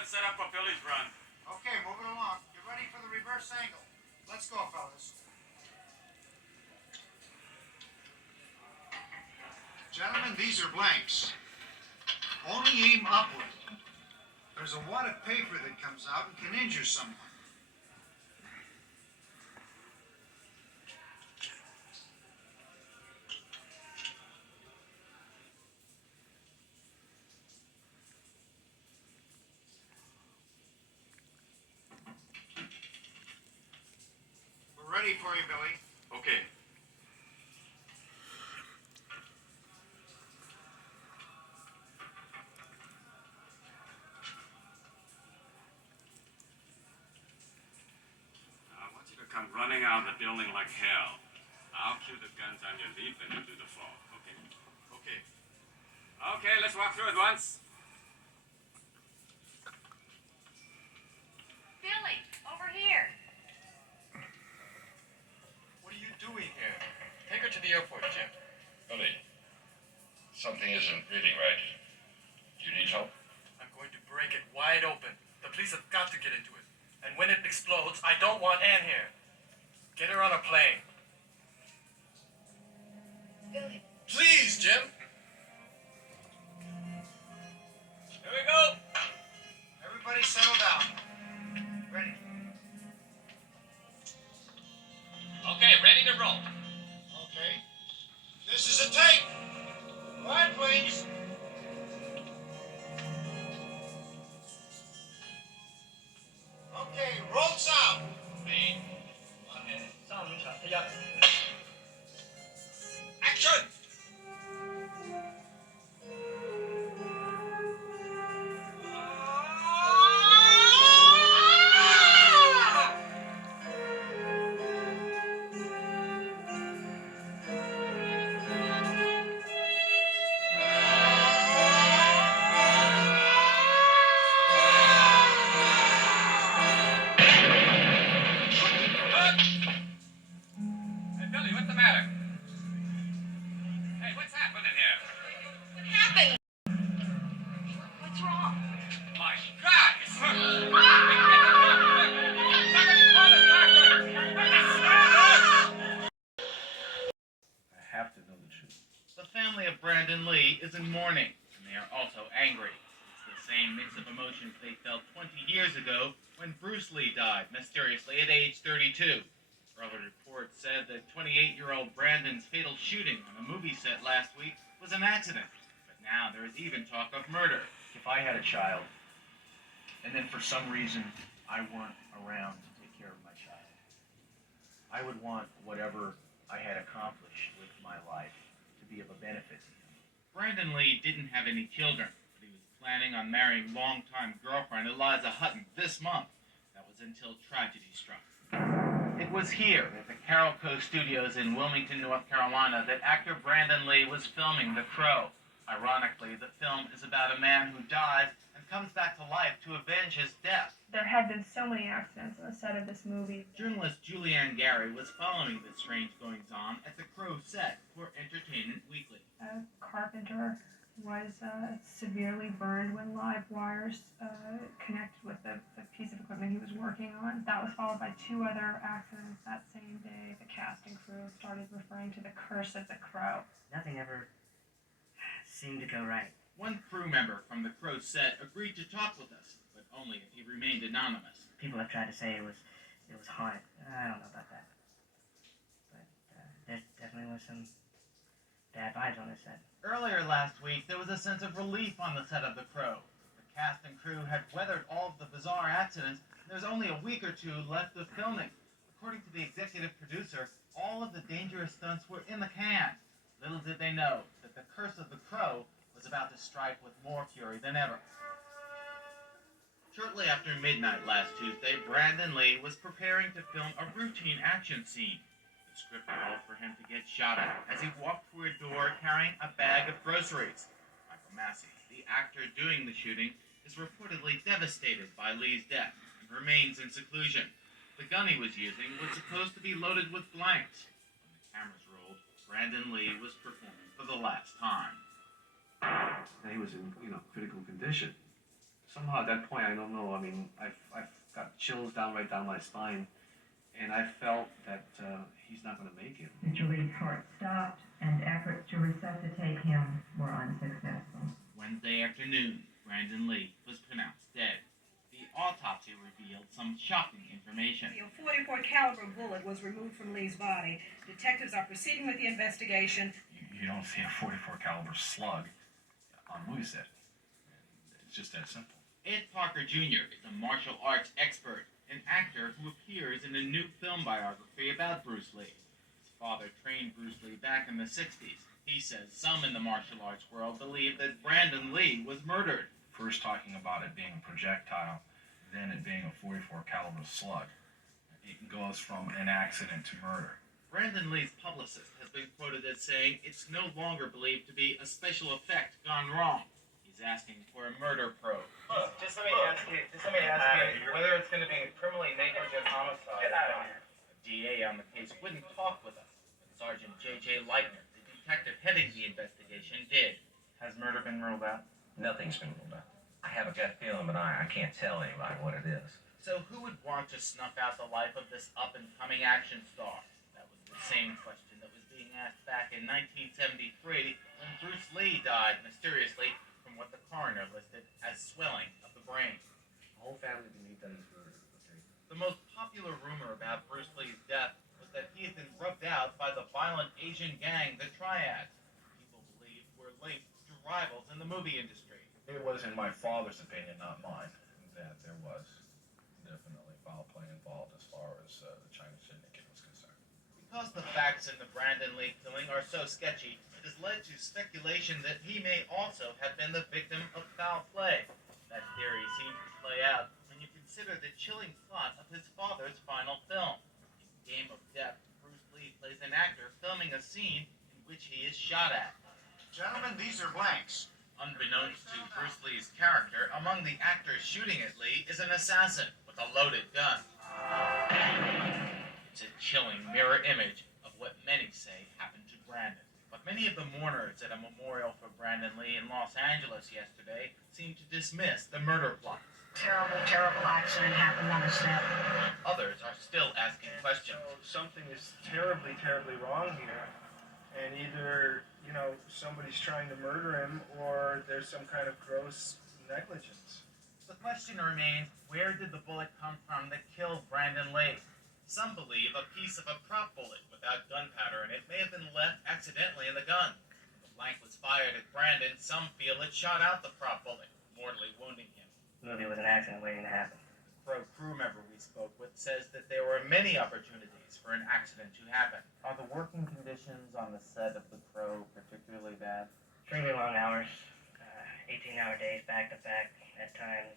let's set up for Billy's run. Okay, moving along. Get ready for the reverse angle. Let's go, fellas. Gentlemen, these are blanks. Only aim upward. There's a wad of paper that comes out and can injure someone. We're ready for you, Billy. Okay. I want you to come running out of the building like hell. I'll cue the guns on your leap and you do the fall, okay? Okay. Okay, let's walk through it once. Billy, over here. What are you doing here? Take her to the airport, Jim. Billy, something isn't really right. Do you need help? I'm going to break it wide open. The police have got to get into it. And when it explodes, I don't want Anne here. Get her on a plane. Billy. Please, Jim. Here we go. Everybody settle down. Ready. Okay, ready to roll. Okay. This is a take. Quiet, please. Okay, roll sound. Action! Hey, Billy, what's the matter? Hey, what's happening here? What happened? What's wrong? My God! I have to know the truth. The family of Brandon Lee is in mourning, and they are also angry. It's the same mix of emotions they felt 20 years ago when Bruce Lee died mysteriously at age 32. Early reports said that 28-year-old Brandon's fatal shooting on a movie set last week was an accident, but now there is even talk of murder. If I had a child, and then for some reason I weren't around to take care of my child, I would want whatever I had accomplished with my life to be of a benefit to him. Brandon Lee didn't have any children, but he was planning on marrying longtime girlfriend Eliza Hutton this month. That was until tragedy struck. It was here at the Carol Co. Studios in Wilmington, North Carolina, that actor Brandon Lee was filming The Crow. Ironically, the film is about a man who dies and comes back to life to avenge his death. There had been so many accidents on the set of this movie. Journalist Julianne Gary was following the strange goings-on at The Crow set for Entertainment Weekly. A carpenter was severely burned when live wires connected with the piece of equipment he was working on. That was followed by 2 other accidents that same day. The cast and crew started referring to the curse of the Crow. Nothing ever seemed to go right. One crew member from The Crow set agreed to talk with us, but only if he remained anonymous. People have tried to say it was haunted. I don't know about that. But there definitely was some bad vibes on this set. Earlier last week, there was a sense of relief on the set of The Crow. The cast and crew had weathered all of the bizarre accidents, and there was only a week or 2 left of filming. According to the executive producer, all of the dangerous stunts were in the can. Little did they know that the curse of the Crow was about to strike with more fury than ever. Shortly after midnight last Tuesday, Brandon Lee was preparing to film a routine action scene. The script called for him to get shot at as he walked through a door carrying a bag of groceries. Michael Massey, the actor doing the shooting, is reportedly devastated by Lee's death and remains in seclusion. The gun he was using was supposed to be loaded with blanks. When the cameras rolled, Brandon Lee was performing for the last time. He was in, critical condition. somehow at that point, I don't know. I mean, I've got chills right down my spine, and I felt that he's not going to make it. Mr. Lee's heart stopped, and efforts to resuscitate him were unsuccessful. Wednesday afternoon, Brandon Lee was pronounced dead. The autopsy revealed some shocking information. A .44 caliber bullet was removed from Lee's body. Detectives are proceeding with the investigation. You don't see a .44 caliber slug on movie set. It's just that simple. Ed Parker Jr. is a martial arts expert, an actor who appears in a new film biography about Bruce Lee. His father trained Bruce Lee back in the 60s. He says some in the martial arts world believe that Brandon Lee was murdered. First talking about it being a projectile, then it being a .44 caliber slug. It goes from an accident to murder. Brandon Lee's publicist has been quoted as saying it's no longer believed to be a special effect gone wrong. He's asking for a murder probe. Look, just let me ask you whether it's going to be a criminally negligent homicide. The DA on the case wouldn't talk with us, but Sergeant J.J. Leitner, the detective heading the investigation, did. Has murder been ruled out? Nothing's been ruled out. I have a gut feeling, but I can't tell anybody what it is. So who would want to snuff out the life of this up-and-coming action star? That was the same question that was being asked back in 1973 when Bruce Lee died mysteriously from what the coroner listed as swelling of the brain. The whole family believed that he's murdered. Okay? The most popular rumor about Bruce Lee's death was that he had been rubbed out by the violent Asian gang, the Triads. People believed were linked to rivals in the movie industry. It was, in my father's opinion, not mine, that there was definitely foul play involved as far as the Chinese syndicate was concerned. Because the facts in the Brandon Lee killing are so sketchy, it has led to speculation that he may also have been the victim of foul play. That theory seems to play out when you consider the chilling plot of his father's final film. In Game of Death, Bruce Lee plays an actor filming a scene in which he is shot at. Gentlemen, these are blanks. Unbeknownst to Bruce Lee's character, among the actors shooting at Lee is an assassin with a loaded gun. It's a chilling mirror image of what many say happened to Brandon. But many of the mourners at a memorial for Brandon Lee in Los Angeles yesterday seemed to dismiss the murder plots. Terrible, terrible accident happened on the set. Others are still asking questions. So something is terribly, terribly wrong here. And either, somebody's trying to murder him or there's some kind of gross negligence. The question remains, where did the bullet come from that killed Brandon Lee? Some believe a piece of a prop bullet without gunpowder in it may have been left accidentally in the gun. When the blank was fired at Brandon, some feel it shot out the prop bullet, mortally wounding him. The movie was an accident waiting to happen. The Crow crew member we spoke with says that there were many opportunities for an accident to happen. Are the working conditions on the set of The Crow particularly bad? Extremely long hours, 18-hour days back to back, at times